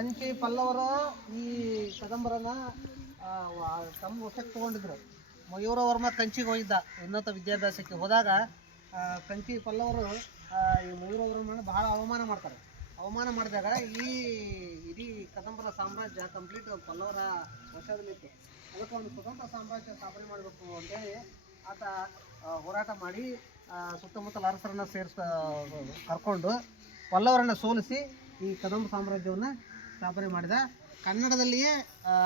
ಕಂಚಿ ಪಲ್ಲವರ ಈ ಕದಂಬರನ ತಮ್ಮ ವಶಕ್ಕೆ ತಗೊಂಡಿದ್ರು. ಮಯೂರವರ್ಮ ಕಂಚಿಗೆ ಹೋಗಿದ್ದ ಉನ್ನತ ವಿದ್ಯಾಭ್ಯಾಸಕ್ಕೆ ಹೋದಾಗ ಕಂಚಿ ಪಲ್ಲವರು ಈ ಮಯೂರವರ್ಮನ ಬಹಳ ಅವಮಾನ ಮಾಡ್ತಾರೆ. ಅವಮಾನ ಮಾಡಿದಾಗ ಈ ಇಡೀ ಕದಂಬರ ಸಾಮ್ರಾಜ್ಯ ಕಂಪ್ಲೀಟ್ ಪಲ್ಲವರ ವಶದಲ್ಲಿತ್ತು. ಅದಕ್ಕೆ ಒಂದು ಸ್ವತಂತ್ರ ಸಾಮ್ರಾಜ್ಯ ಸ್ಥಾಪನೆ ಮಾಡಬೇಕು ಅಂತೇಳಿ ಆತ ಹೋರಾಟ ಮಾಡಿ ಸುತ್ತಮುತ್ತಲ ಅರಸರನ್ನು ಕರ್ಕೊಂಡು ಪಲ್ಲವರನ್ನು ಸೋಲಿಸಿ ಈ ಕದಂಬ ಸಾಮ್ರಾಜ್ಯವನ್ನು ಸ್ಥಾಪನೆ ಮಾಡಿದ. ಕನ್ನಡದಲ್ಲಿಯೇ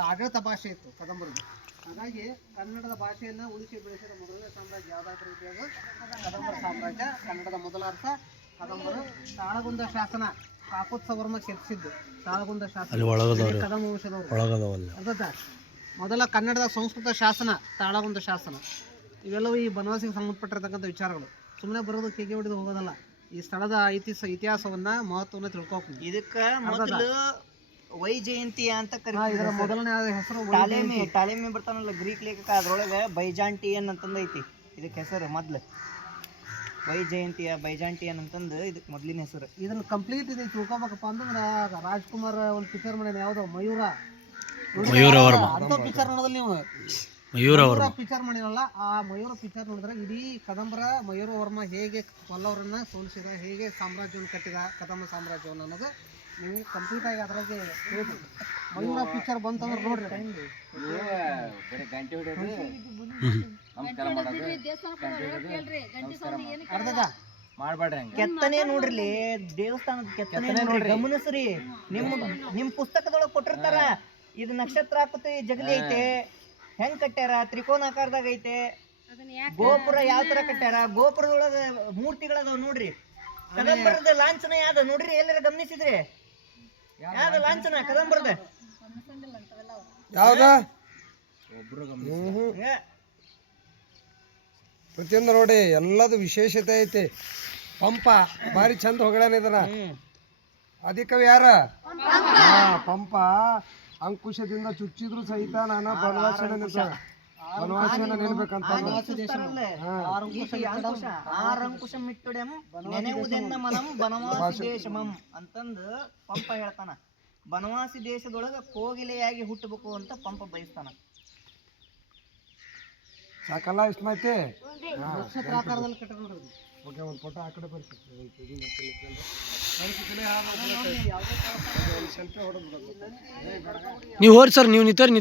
ಆಡಳಿತ ಭಾಷೆ ಇತ್ತು ಕದಂಬರದ್ದು. ಹಾಗಾಗಿ ಕನ್ನಡದ ಭಾಷೆಯನ್ನು ಉಳಿಸಿ ಬೆಳೆಸಿದ ಮೊದಲನೇ ಸಾಮ್ರಾಜ್ಯ ಯಾವುದಾದ್ರೂ ರೀತಿಯಾದ ಕದಂಬರ ಸಾಮ್ರಾಜ್ಯ. ಕನ್ನಡದ ಮೊದಲ ಅರ್ಥ ಕದಂಬರು. ತಾಳಗುಂದ ಶಾಸನ ಕಾಕೋತ್ಸವರ್ಮ ಕೆತ್ತಿಸಿದ್ದು. ತಾಳಗುಂದ ಶಾಸನ ಕದಂಬ ವಂಶದವರು ಅರ್ಥ. ಮೊದಲ ಕನ್ನಡದ ಸಂಸ್ಕೃತ ಶಾಸನ ತಾಳಗುಂದ ಶಾಸನ. ಇವೆಲ್ಲವೂ ಈ ಬನವಾಸಿಗೆ ಸಂಬಂಧಪಟ್ಟಿರ್ತಕ್ಕಂಥ ವಿಚಾರಗಳು. ಸುಮ್ಮನೆ ಬರೋದು ಕೇಕೆ ಹೊಡೆದು ಹೋಗೋದಲ್ಲ. ಈ ಸ್ಥಳದ ಇತಿಹಾಸವನ್ನ ಮಹತ್ವವನ್ನು ತಿಳ್ಕೊಬೇಕು. ಇದಕ್ಕೆ ಮೊದಲು ವೈಜಯಂತಿ ಅಂತ ಕರೀತಾರೆ. ಇದರ ಮೊದಲನೇ ಹೆಸರು ಟಾಲೆಮಿ ಬರ್ತಾನಲ್ಲ ಗ್ರೀಕ್ ಲೇಖಕ, ಅದ್ರೊಳಗೆ ಬೈಜಾಂಟಿಯನ್ ಅಂತಂದು ಐತಿ ಇದಕ್ಕೆ ಹೆಸರು. ಮೊದ್ಲು ಬೈಜಾಂಟಿಯನ್ ಅಂತಂದು ಇದಕ್ಕೆ ಮೊದಲಿನ ಹೆಸರು. ಇದನ್ನ ಕಂಪ್ಲೀಟ್ ಇದು ತಿಳ್ಕೊಬೇಕಪ್ಪ ಅಂತಂದ್ರೆ ರಾಜ್ಕುಮಾರ್ ಒಂದು ಪಿಕ್ಚರ್ ಮಾಡಿದ ಯಾವ್ದು ಅಂತ ಪಿಕ್ಚರ್ ನೋಡೋದಲ್ಲಿ ನೀವು ಮಯೂರ ಪಿಕ್ಚರ್ ಮಾಡಿರಲ್ಲ. ಆ ಮಯೂರ ಪಿಕ್ಚರ್ ನೋಡಿದ್ರೆ ಇಡೀ ಕದಂಬರ ಮಯೂರವರ್ಮ ಹೇಗೆ ಪಲ್ಲವರನ್ನ ಸೋಲಿಸಿದ, ಹೇಗೆ ಸಾಮ್ರಾಜ್ಯವನ್ನು ಕಟ್ಟಿದ ಕದಂಬ ಸಾಮ್ರಾಜ್ಯವನ್ನು ಅನ್ನೋದು ನೀವು ಕಂಪ್ಲೀಟ್ ಆಗಿ ಅದ್ರಾಗೆ ಹೇಳ್ಬೇಕು. ಮಯೂರ ಪಿಕ್ಚರ್ ಬಂತಂದ್ರೆ ನೋಡ್ರಿ ಕೆತ್ತನೆ ನೋಡ್ರಿ, ದೇವಸ್ಥಾನದ ಕೆತ್ತನೆ ನೋಡ್ರಿ, ಗಮನಿಸ್ರಿ. ನಿಮ್ ಪುಸ್ತಕದೊಳಗೆ ಕೊಟ್ಟಿರ್ತಾರ ಇದು ನಕ್ಷತ್ರ ಹಾಕುತ್ತೆ, ಜಗಲಿ ಐತೆ, ಹೆಂಗ್ ಕಟ್ಟ್ಯಾರ, ತ್ರಿಕೋನಾಕಾರದಾಗ ಐತೆ, ಗೋಪುರ ಯಾವ ತರ ಕಟ್ಟ್ಯಾರ, ಗೋಪುರದೊಳಗ ಮೂರ್ತಿಗಳದಾವ ನೋಡ್ರಿ. ಕದಂಬರದ ಲಾಂಛನ ಯಾವ್ದ ನೋಡ್ರಿ, ಎಲ್ಲರ ಗಮನಿಸಿದ್ರಿ? ಯಾವ್ದ ಲಾಂಛನ ಕದಂಬರದ? ಯಾವ್ದ ಪ್ರತಿಯೊಂದು ನೋಡಿ, ಎಲ್ಲದು ವಿಶೇಷತೆ ಐತಿ. ಪಂಪ ಭಾರಿ ಚಂದ ಹೊಗಳಾನ ಇದನ್ನ. ಆದಿಕವಿ ಯಾರ? ಪಂಪ ಅಂಕುಶದಿಂದ ಚುಚ್ಚಿದ್ರು ಸಹಿತ ನಾನು ಬನವಾಸನ ನಿಲ್ಬೇಕಂತ. ಅಂತಂದು ಪಂಪ ಹೇಳ್ತಾನ. ಬನವಾಸಿ ದೇಶದೊಳಗ ಕೋಗಿಲೆಯಾಗಿ ಹುಟ್ಟಬೇಕು ಅಂತ ಪಂಪ ಬಯಸ್ತಾನ. ಸಾಕಲ್ಲ ಇಷ್ಟ ಮಾಹಿತಿ. ನಕ್ಷತ್ರ ಆಕಾರದಲ್ಲಿ ಕಟ್ಟ ನೋಡ್ರಿ. ಓಕೆ, ಒಂದು ಫೋಟೋ ಆ ಕಡೆ ಬರ್ತೀವಿ. ನೀವು ಹೋರಿ ಸರ್, ನೀವು ನಿಂತೇರಿ